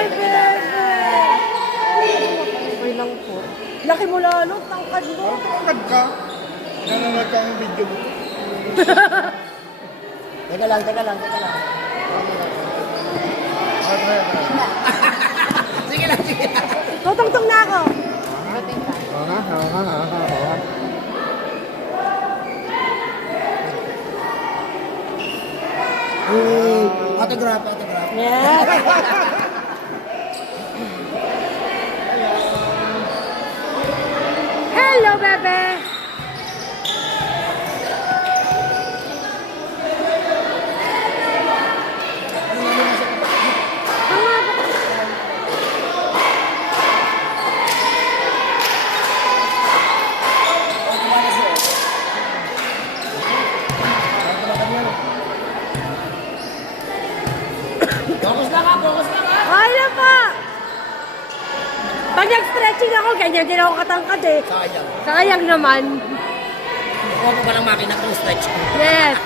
Ay, bebe! Okay lang po. Laki mo lalo, tangkad mo. Tangkad ka. Nanonood ka ng video mo. Teka lang. Sige lang. Tutungtong na ako. Autograph. Yes. Hello, bebe! Focus lang ha. Ay na pa! Pag nag-stretching ako, ganyan din ako katangkad eh. Sayang. Sayang naman. Huwag ko pa ng makina kung stretch. Yes.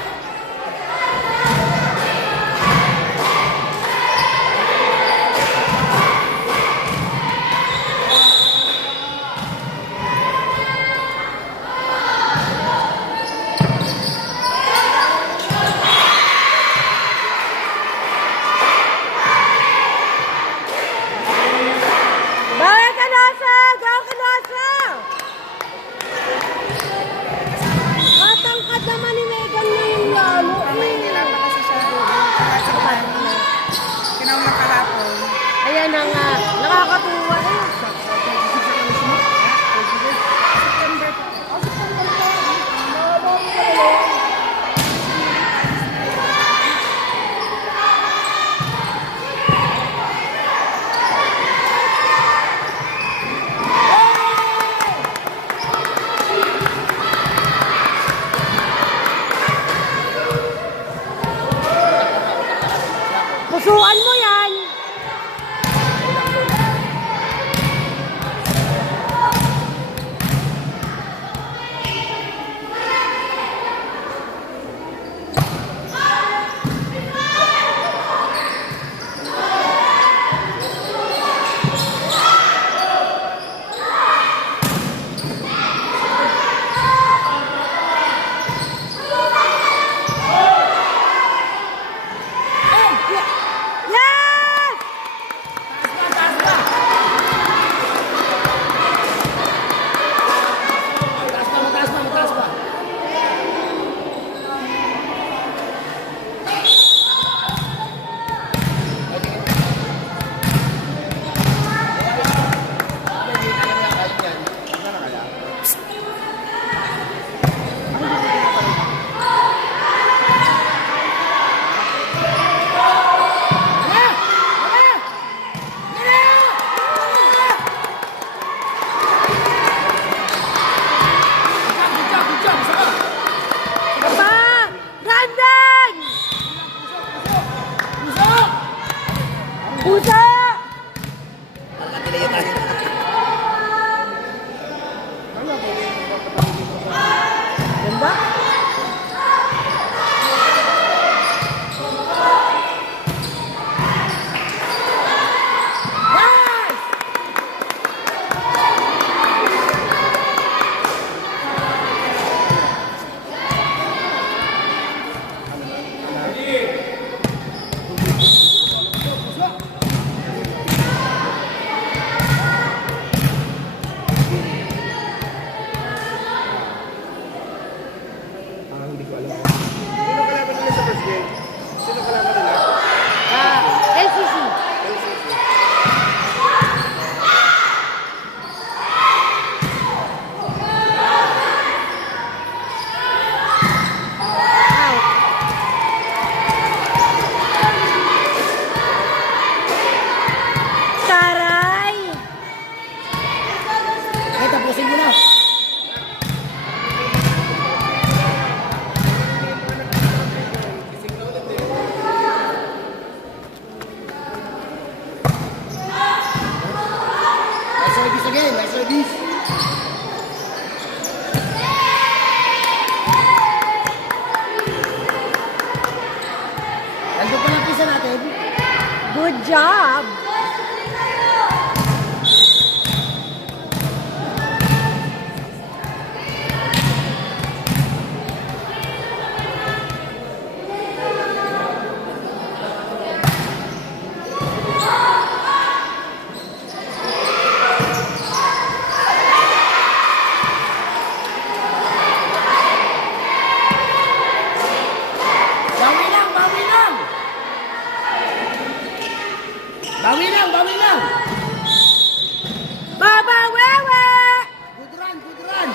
Bawal ka nasa! Bawal ka nasa! Matangkad naman ni Megan na yung lalo. Nahihirapan kasi siya. Kinaulang karapon. Ayan na nga. Nakakatuwa eh. September pa. Pusuan mo yan. Yes! Mataas pa. Pa! Brandon! Pusa! Ganda? Hindi ko alam. Sino kalaban nila sa first game? Sino kalaban nila? LCC. Taray! Eh, tapusin mo na. Nice service again, nice service. Nandun pa lang pisa natin. Good job! Bawi lang, bawi lang. Babawewe! Good run, good run.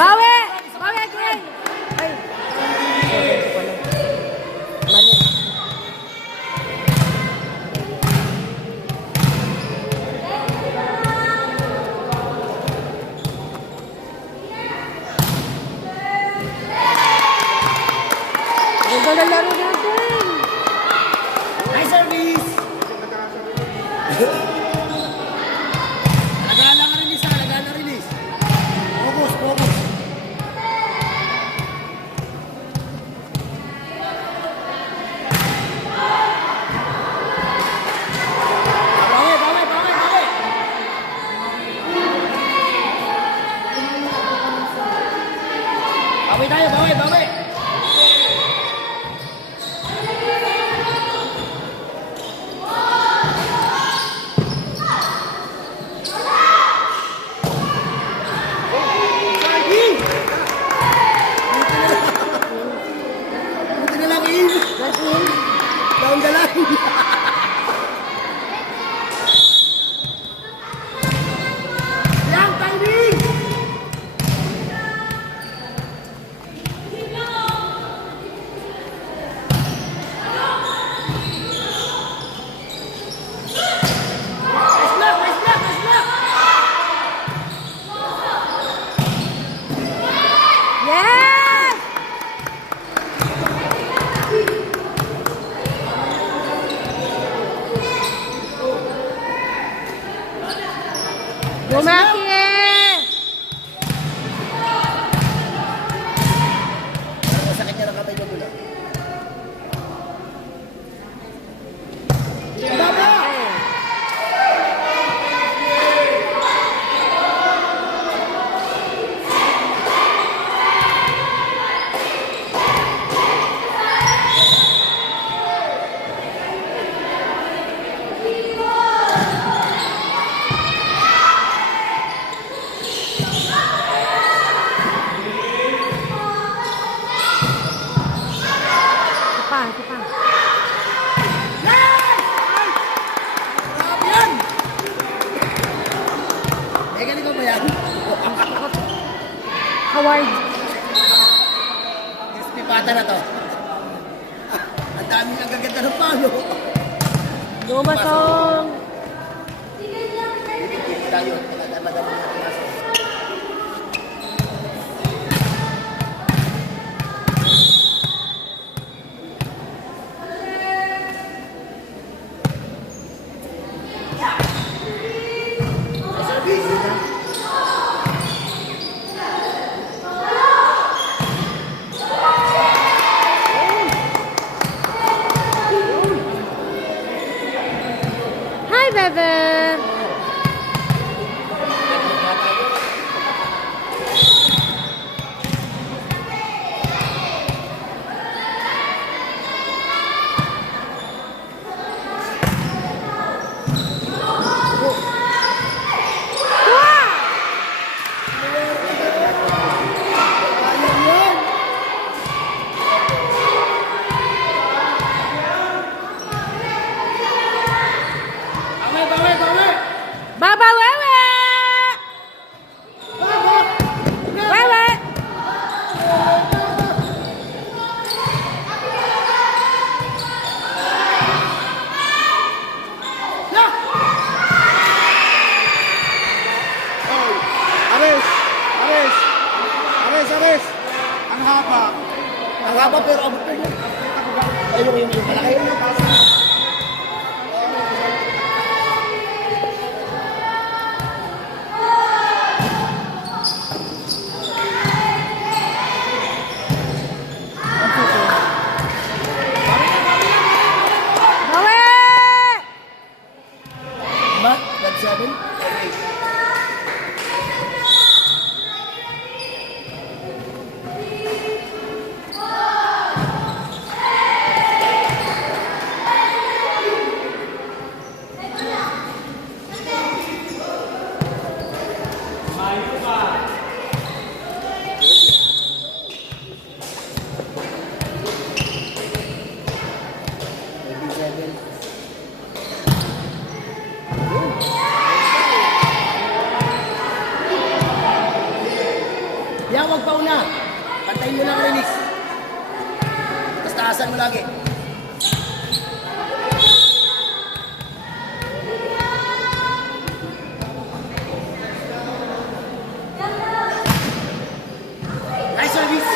Bawi! Bawi again! Ay. Mali. Ganda na laro natin. Nice service. Nagala nga release ha, nagala release. Focus, focus. Bawi, bawi, bawi, bawi. Bawi tayo, bawi, bawi. Buti na lang in. Down the line. Yang timing. Nice block, nice block, nice block. Yes! Lumaki eh! Masakit niya ng kamay niya mula. Baba! Ito pa, ito pa. Grabe yan! Eh, ganito ba yan? Howard. Crispy pata na to. Ang dami ang gaganda ng palo. Lumasong. Bibigyan tayo. Madami na pumasok. Hi, Bebe! Bawi, bawi, bawi! Babawewe! Wewe! Oh, Ares! Ares! Ares, Ares! Ang haba. Ang haba pero abot pa yun. Ayun yung malaki. Bawe! Diba? 1-7? Yan, wag pa una. Pantayin mo lang ang release. Tapos taasan mo lagi. Nice service.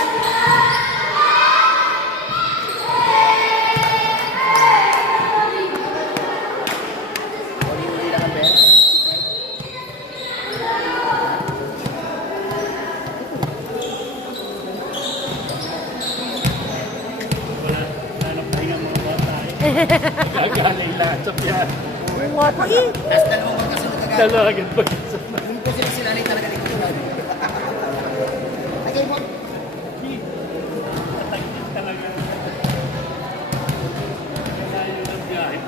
Uli-uli lang ang bell. Gagalay lahat sa piyan. Wapo eh. Tapos dalawang magkasunod agad. Dalawa agad mag-isa. Hindi po sila sinanay talaga dito tulad. Okay po. Talaga. Kaya ng biyahe.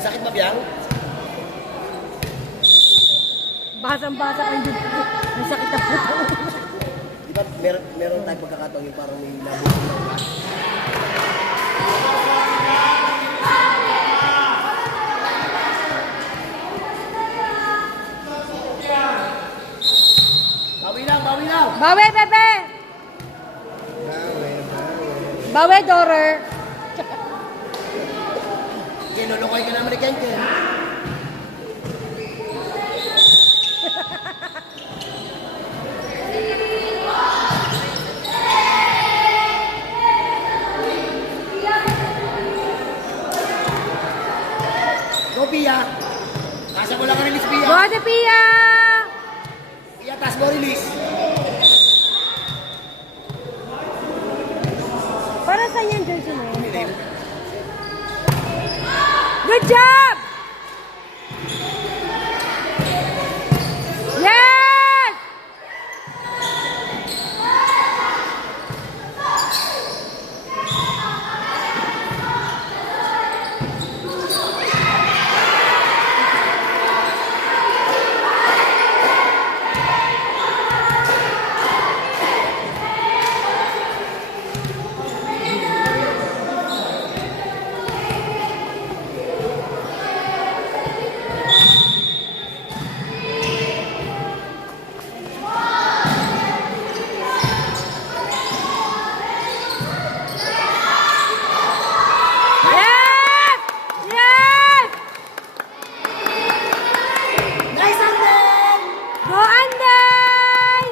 Masakit ba biyang? Basang-basa ang dito. Ang sakit na puto. Di ba meron tayong pagkakataon yung parang may nabutin lang ka? Bawi lang, bawi lang! Bawe, Pepe! Bawe, Dorer! Kinulukay ka naman ni Kenken. Go, Pia! Kasa mo lang ang release, Pia! Go, de Pia! Pia, taas mo release! Para sa yan, jersey mo. Good job! Yes! Yes! Yes! Nice, Anden! Go, Anden!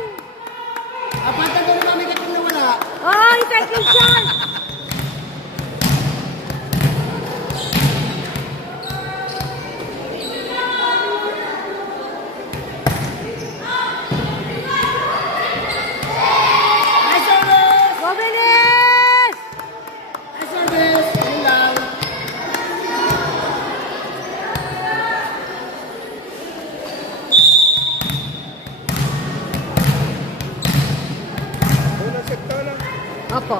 Apat na doon kami katong nawala. Oh, second shot! Nice service! Go, bilis! Nice service! Ayun lang. Unang sekto lang. Opo.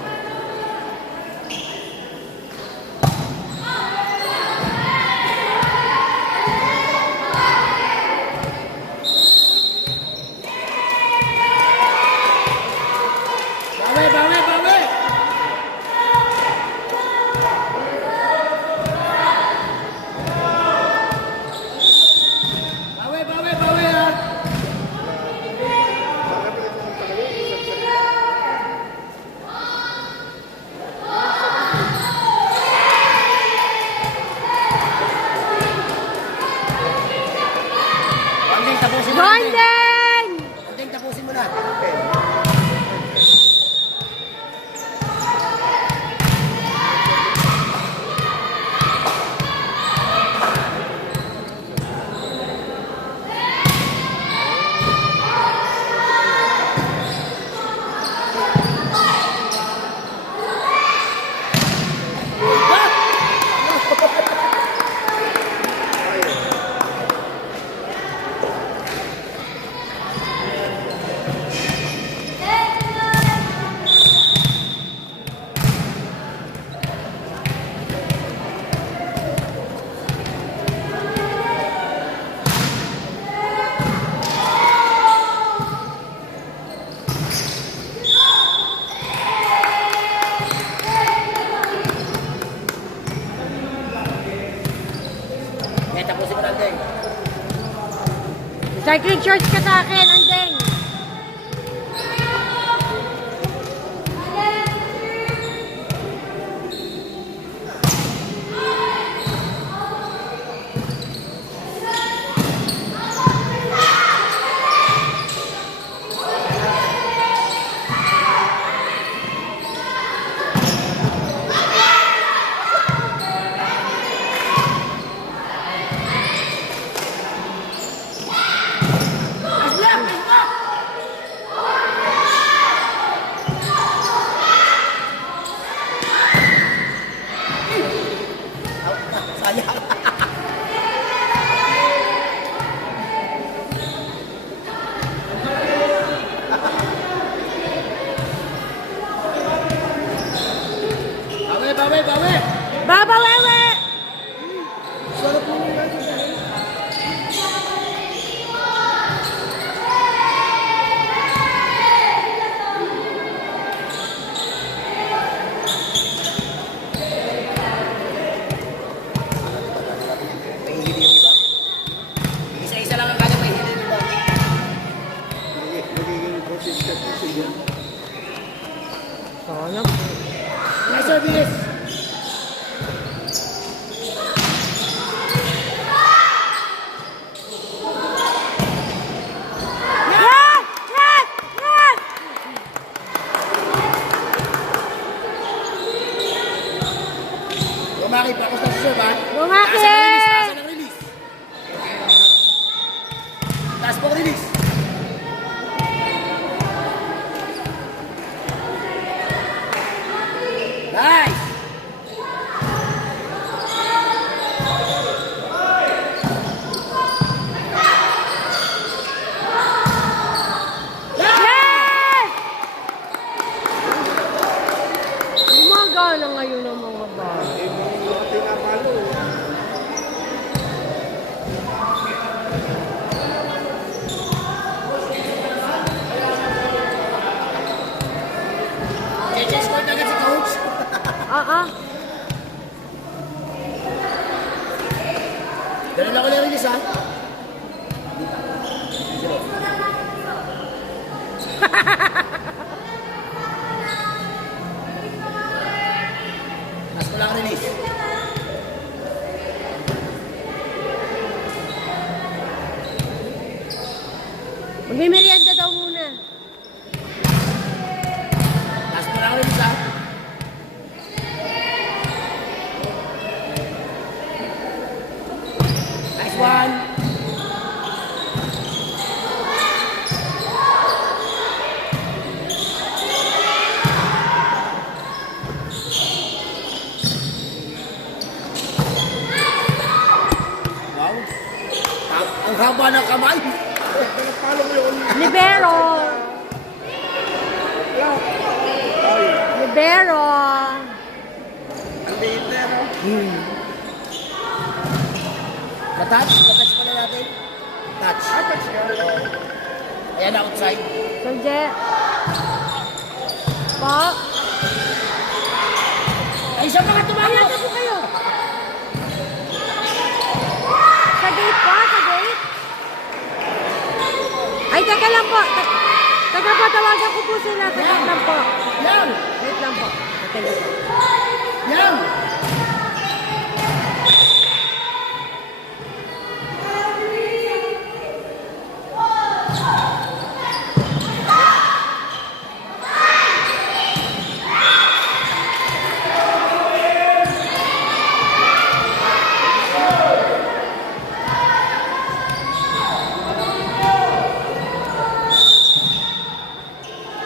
Bawi, bawi, bawi! Bawi, bawi, bawi ha! Andeng, tapusin mo Go, na. Andeng. Anden! Andeng, tapusin mo na. Cycling shorts ka sa akin, Andeng. Sayang. Bawi, bawi, bawi. Baba, wewe! Sarap mo nila dito. Mahihili yung iba. Isa-isa lang ang kanya mahihili yung iba. Nagiging consistent kasi yan. Sana. Nice service. Yes! Yes! Yes! Bumaki pa ako sa serve, ha? Bumaki! Taas ang release. Taas po ang release. Nice! Yes! Gumagana ngayon ang mga bata. Eh, mga tinapalo. Cheche score na agad si coach. Ganun ako na release, ha? Taas ko lang release. Magmimerienda daw muna. Taas ko lang release, ha? Nice one. Wow. Ang haba ng kamay. Tinapalo mo yun. Libero! Ay, Libero! ang liit na yan, oh. Touch? Touch pala natin. Touch. Touch ka. Ayan, outside. Sanje. Po. Ay, isa pa nga tumayo. Ayan na po kayo. Sa gate po, sa gate. Ay, teka lang po. Teka po, tawagan ko po sila. Teka lang po. Yan! Wait lang po. Teka lang po. Yan!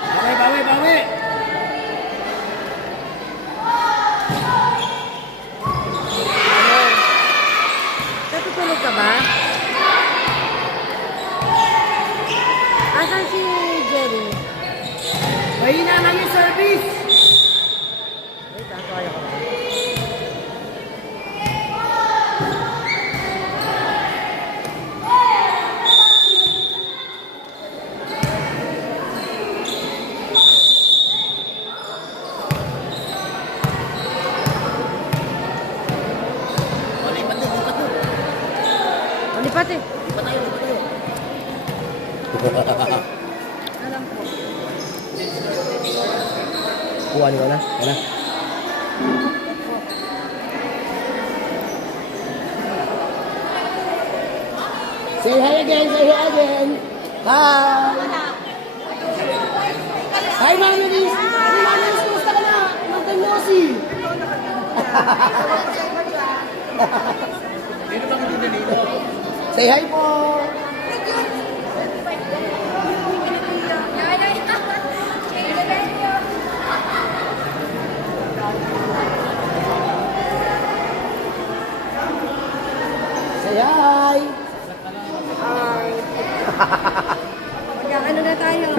Bawi, bawi, bawi! Natutulog ka ba? Asan si Jerry? Mahina lang yung service! Wait, kaya ko. O, lipat doon, lipat doon. Lipat eh. Lipat tayo, lipat tayo. Alam po. Kuha ko na. Wala. Say hi again, say hi again. Hi. Hi, Mami Liz. Hi, Mami Liz. Kumusta ka na? Mantay mo si. Dito ba kita dito? Say hi po. Say hi. Magkakano na tayo?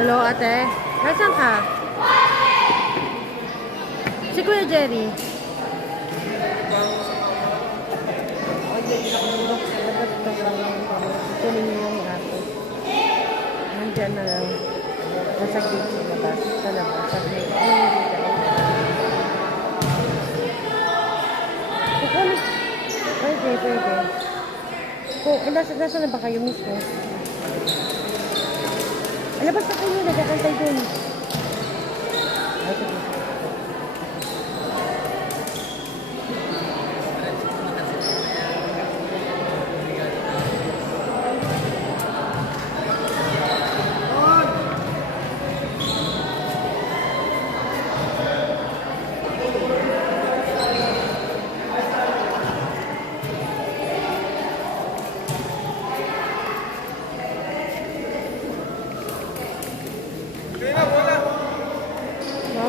Hello, ate. Nasaan ka? Si Kuya Jerry. Kunin niyo yung ato. Nandiyan na lang. Nasa gate sa labas. Sa labas. Sa gate. Kukunin. Pwede, pwede. Nasa na ba kayo mismo? Alabas na kayo, nagkakantay dun. Ay, sige. Kaya na, wala. No?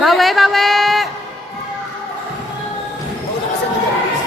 Bawi, bawi! Mauna kasi na Jarvis.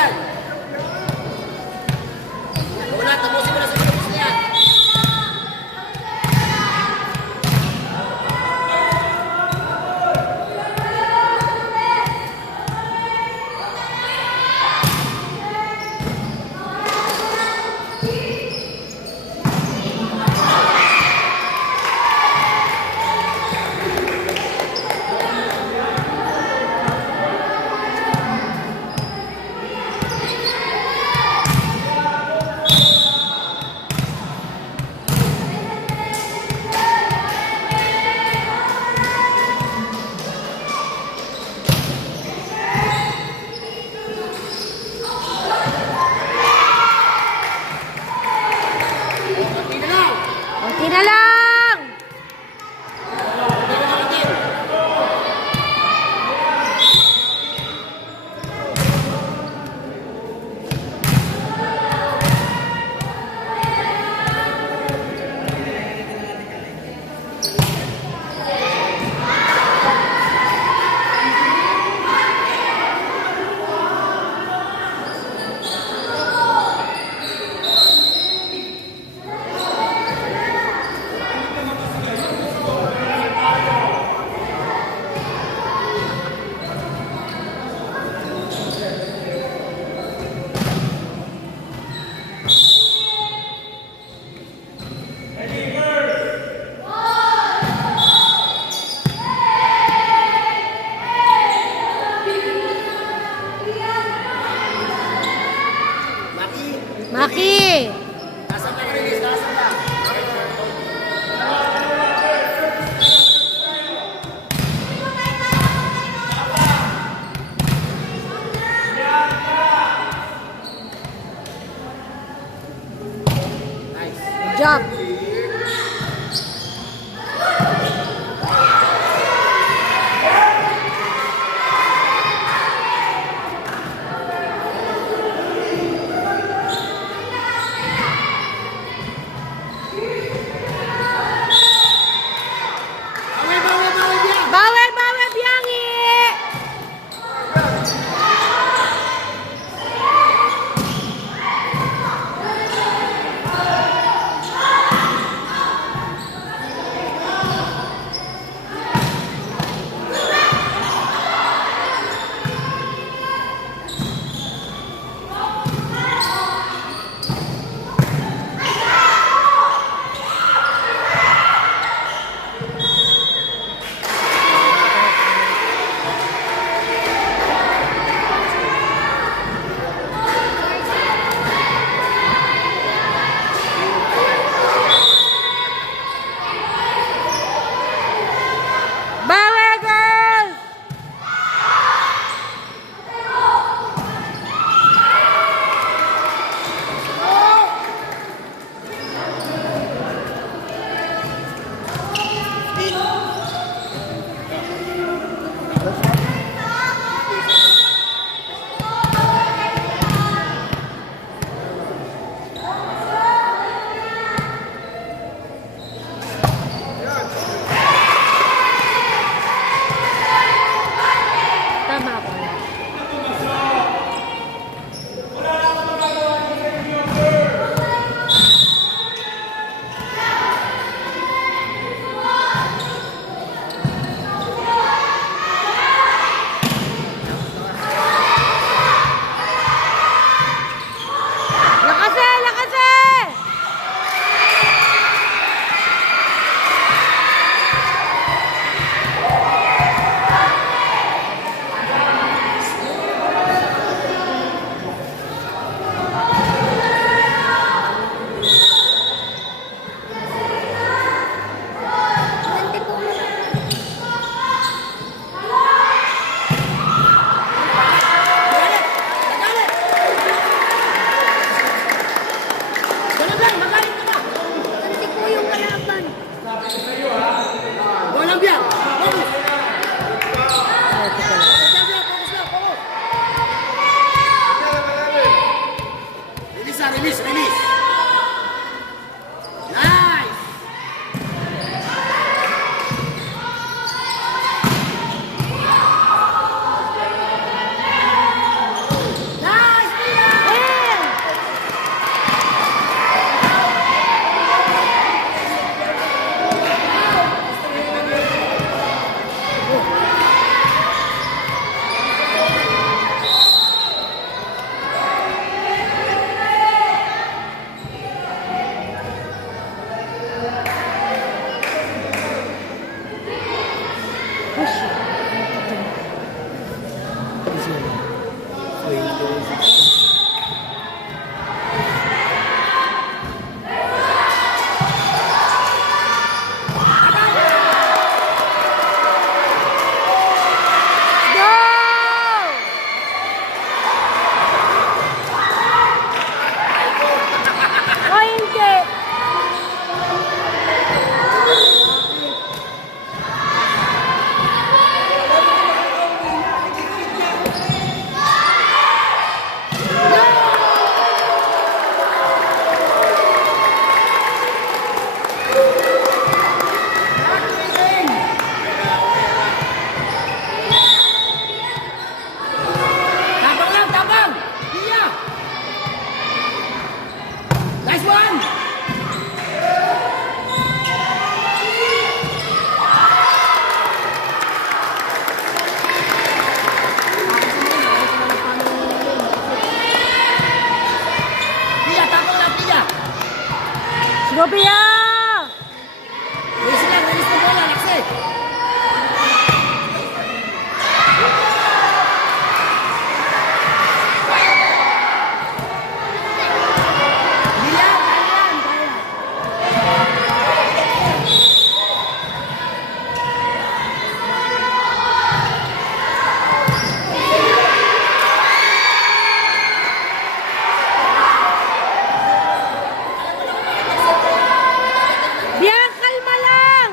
yan. Wala, tapusin mo na sa tapos na yan. Konti na lang! Maki! Nasaan ka, Rinis? Nasaan ka? Good job! Bawal, bawal, Biangi! Gobia! Bilis lang, bilis na bola, Laksi. Bian, kalma lang!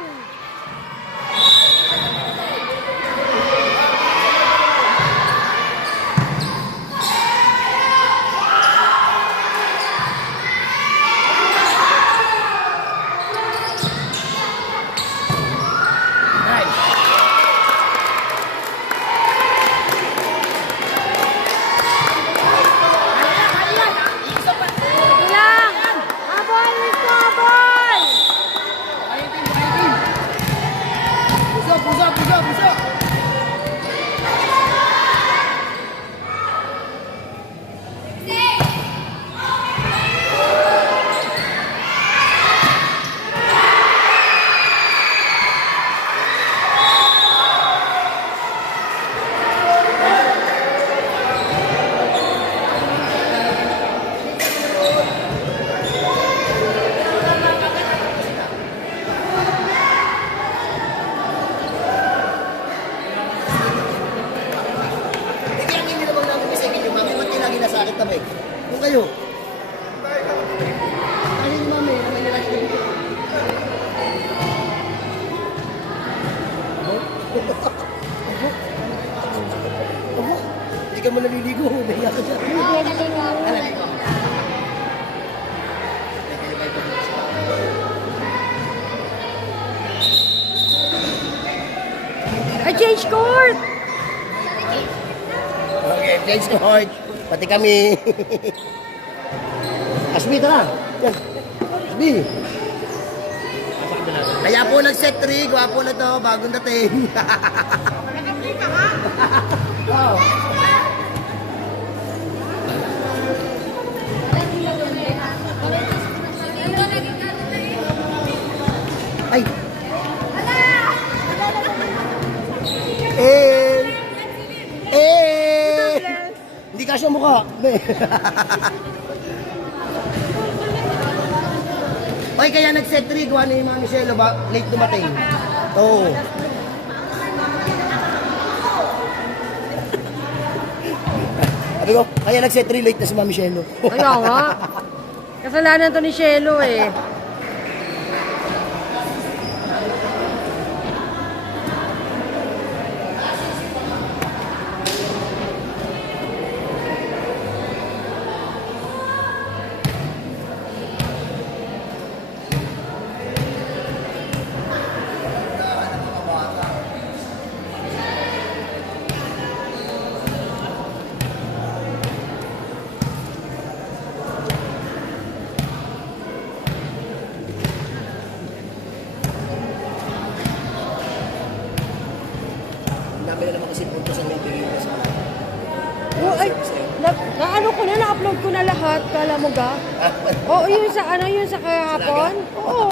Lang! Abol! Gusto, abol! Puso, puso, puso, puso. Hindi ang hindi naman namin kasi inyo, mami, ba't kayo lagi nasa akin tabi? Kung kayo. Ano ni mami, naman nila dito. Hindi ka mo naliligo, nahiya ka dyan. Naliligo. Ay, change court! Okay, change the heart. Pati kami. Asmi, tara. Yan. Asmi. Kaya po nag-set 3, gwapo na to, bagong dating. Oo. Ay. Hindi kasya mukha. Oy, kaya nag-set 3, gawa ni Mami Shelo ba? Late dumating. Oo. Sabi ko, kaya nag-set 3, late na si Mami Shelo. Kaya nga. Kasalanan to ni Shelo eh. Dami na naman kasi punto sa may bigay ko sa Oh, ay, na-ano ko na, na-upload ko na lahat. Kala mo ga? Oo, yun sa ano, yun sa kahapon. Oo.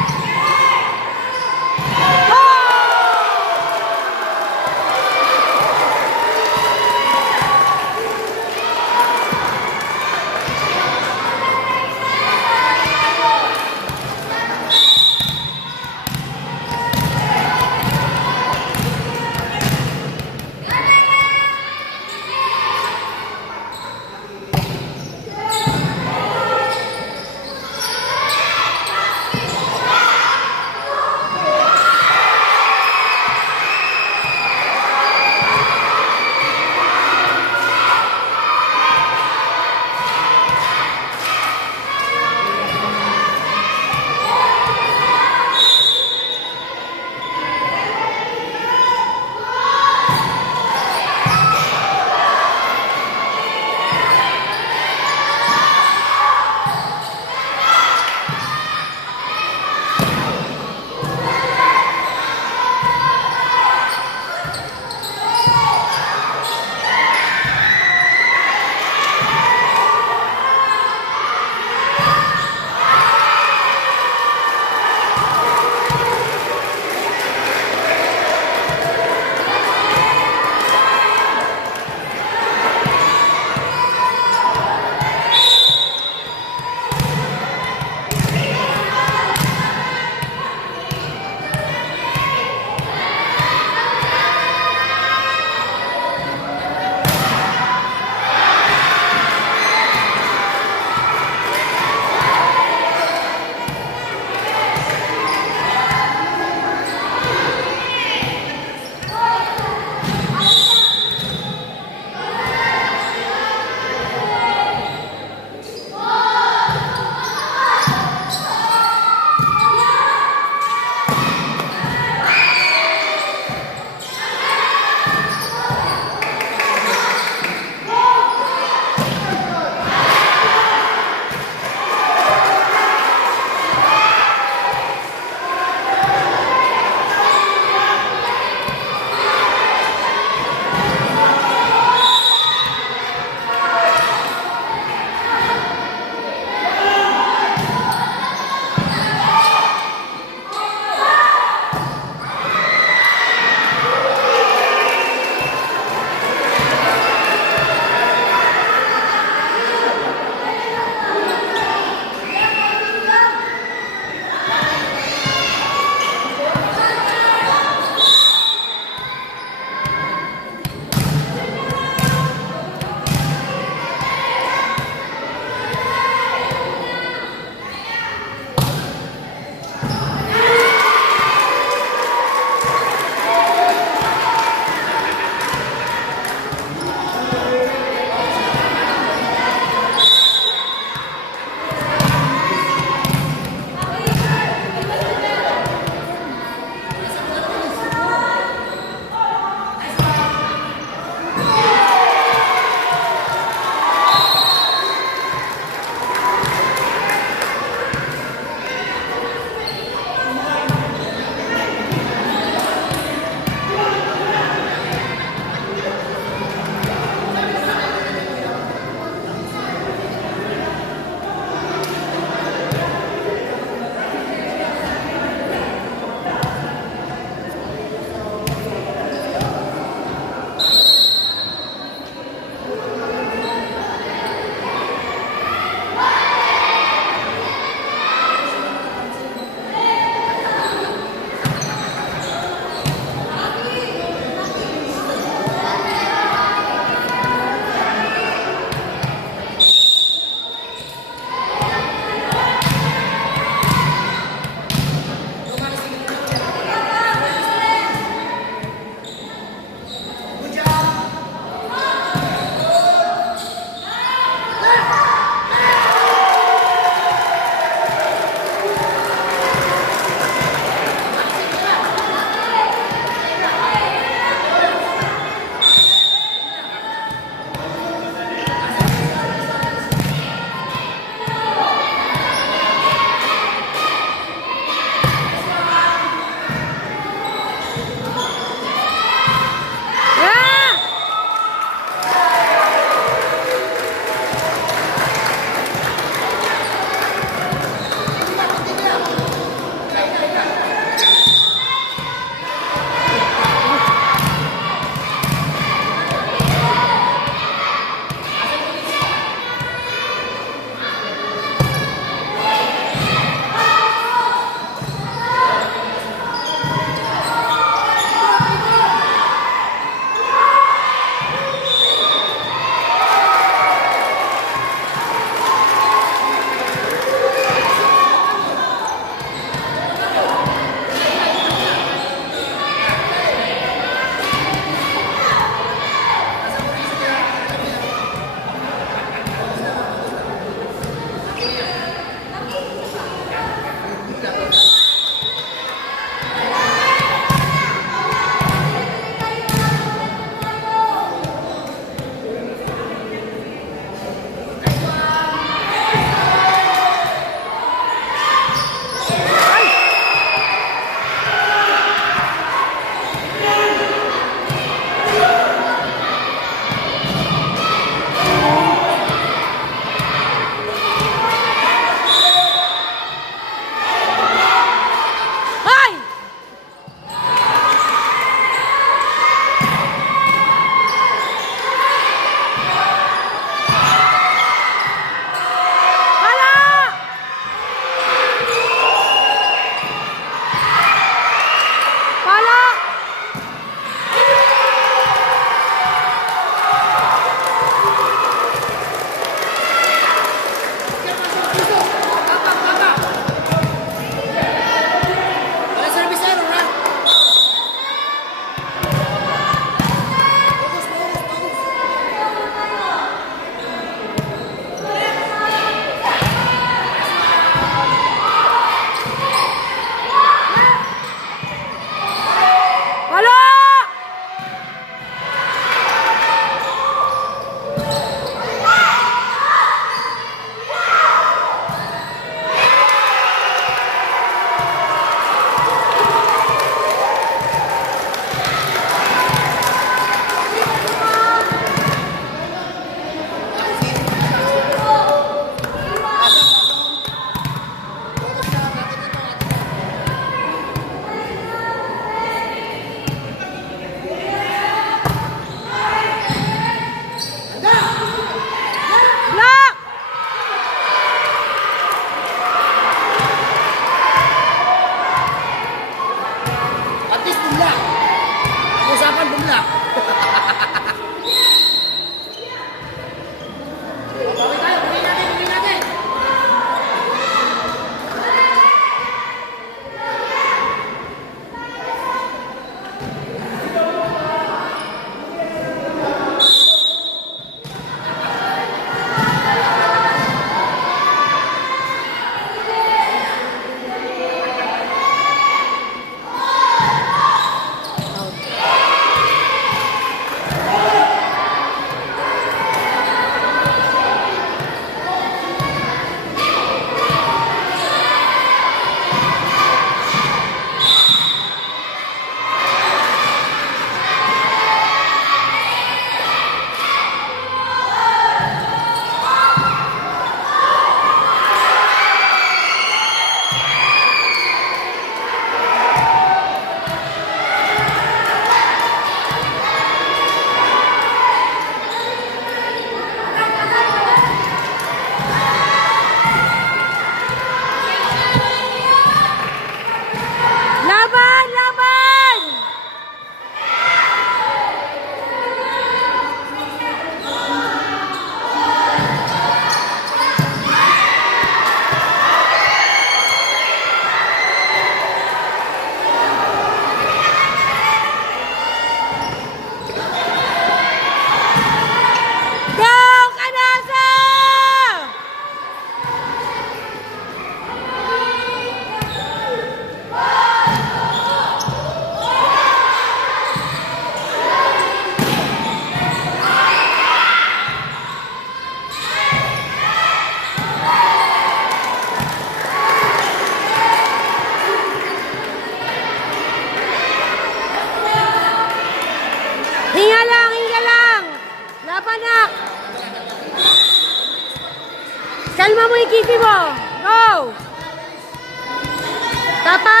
Papa!